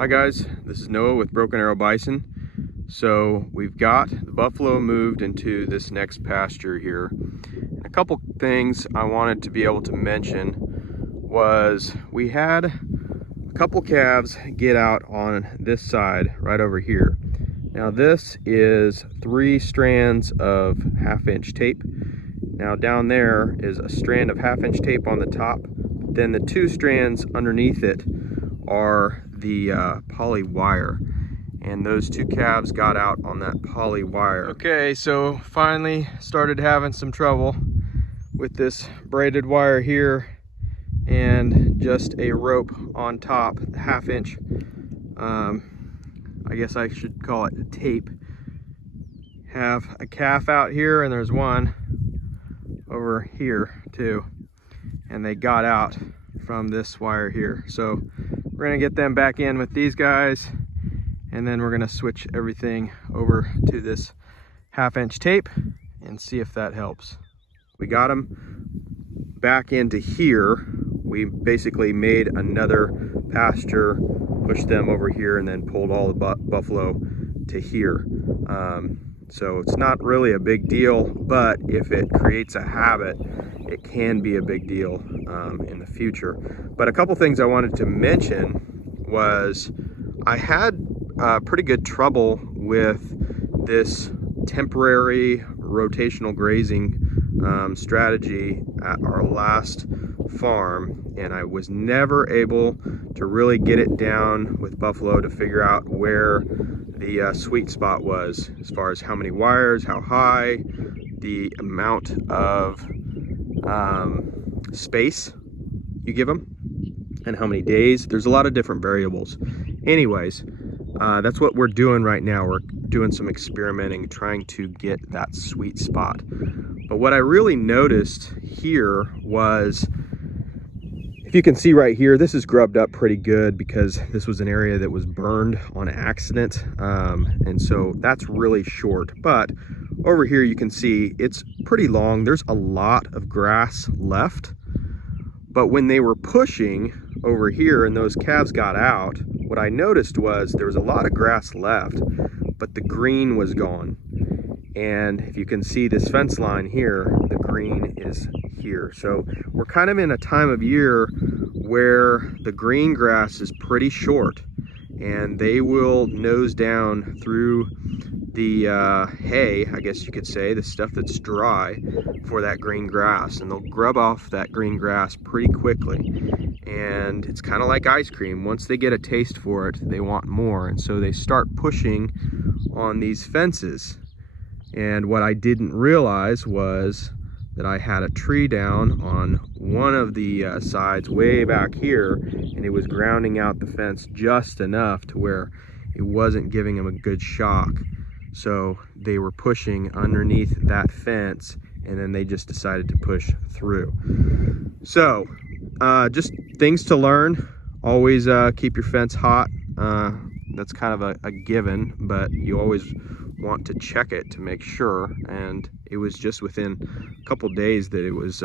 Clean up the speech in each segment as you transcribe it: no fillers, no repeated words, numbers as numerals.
Hi guys, this is Noah with Broken Arrow Bison. So we've got the buffalo moved into this next pasture here. And a couple things I wanted to be able to mention was we had a couple calves get out on this side right over here. Now this is 3 strands of 1/2-inch tape. Now down there is a strand of 1/2-inch tape on the top. Then the 2 strands underneath it are the poly wire, and those 2 calves got out on that poly wire. Okay, so finally started having some trouble with this braided wire here and just a rope on top, 1/2-inch. I guess I should call it tape. Have a calf out here, and there's one over here too, and they got out from this wire here. So we're gonna get them back in with these guys, and then we're gonna switch everything over to this 1/2-inch tape and see if that helps. We got them back into here. We basically made another pasture, pushed them over here, and then pulled all the buffalo to here. So it's not really a big deal, but if it creates a habit, it can be a big deal in the future. But a couple things I wanted to mention was I had pretty good trouble with this temporary rotational grazing strategy at our last farm, and I was never able to really get it down with buffalo to figure out where the sweet spot was as far as how many wires, how high, the amount of space you give them, and how many days. There's a lot of different variables. Anyways, that's what we're doing right now. We're doing some experimenting, trying to get that sweet spot. But what I really noticed here was, if you can see right here, this is grubbed up pretty good because this was an area that was burned on accident. And so that's really short. But over here you can see it's pretty long. There's a lot of grass left. But when they were pushing over here and those calves got out, what I noticed was there was a lot of grass left, but the green was gone. And if you can see this fence line here, the green is here. So we're kind of in a time of year where the green grass is pretty short, and they will nose down through the hay, I guess you could say, the stuff that's dry, for that green grass, and they'll grub off that green grass pretty quickly. And it's kind of like ice cream. Once they get a taste for it, they want more, and so they start pushing on these fences. And what I didn't realize was that I had a tree down on one of the sides way back here, and it was grounding out the fence just enough to where it wasn't giving them a good shock. So they were pushing underneath that fence, and then they just decided to push through. So just things to learn. Always keep your fence hot. That's kind of a given, but you always want to check it to make sure. And it was just within a couple days that it was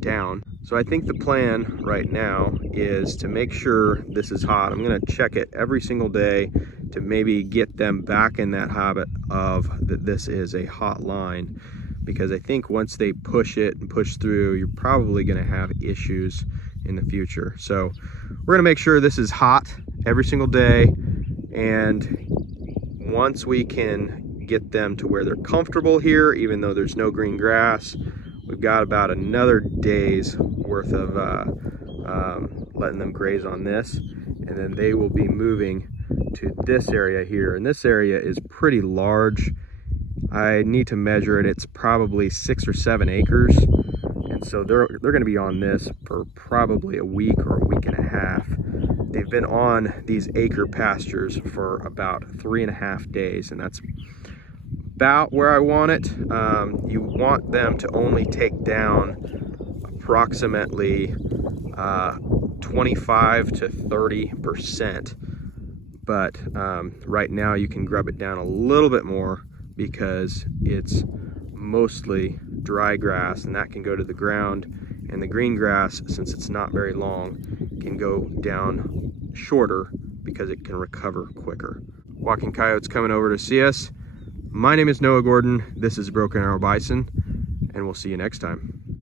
down. So I think the plan right now is to make sure this is hot. I'm going to check it every single day to maybe get them back in that habit of that this is a hot line, because I think once they push it and push through, you're probably going to have issues in the future. So we're going to make sure this is hot every single day, and once we can get them to where they're comfortable here, even though there's no green grass, we've got about another day's worth of letting them graze on this, and then they will be moving to this area here. And this area is pretty large. I need to measure it. It's probably 6 or 7 acres. And so they're going to be on this for probably a week or a week and a half. They've been on these acre pastures for about 3.5 days, and that's about where I want it. You want them to only take down approximately 25 to 30%. But right now you can grub it down a little bit more because it's mostly dry grass, and that can go to the ground. And the green grass, since it's not very long, can go down shorter because it can recover quicker. Walking coyotes coming over to see us. My name is Noah Gordon. This is Broken Arrow Bison, and we'll see you next time.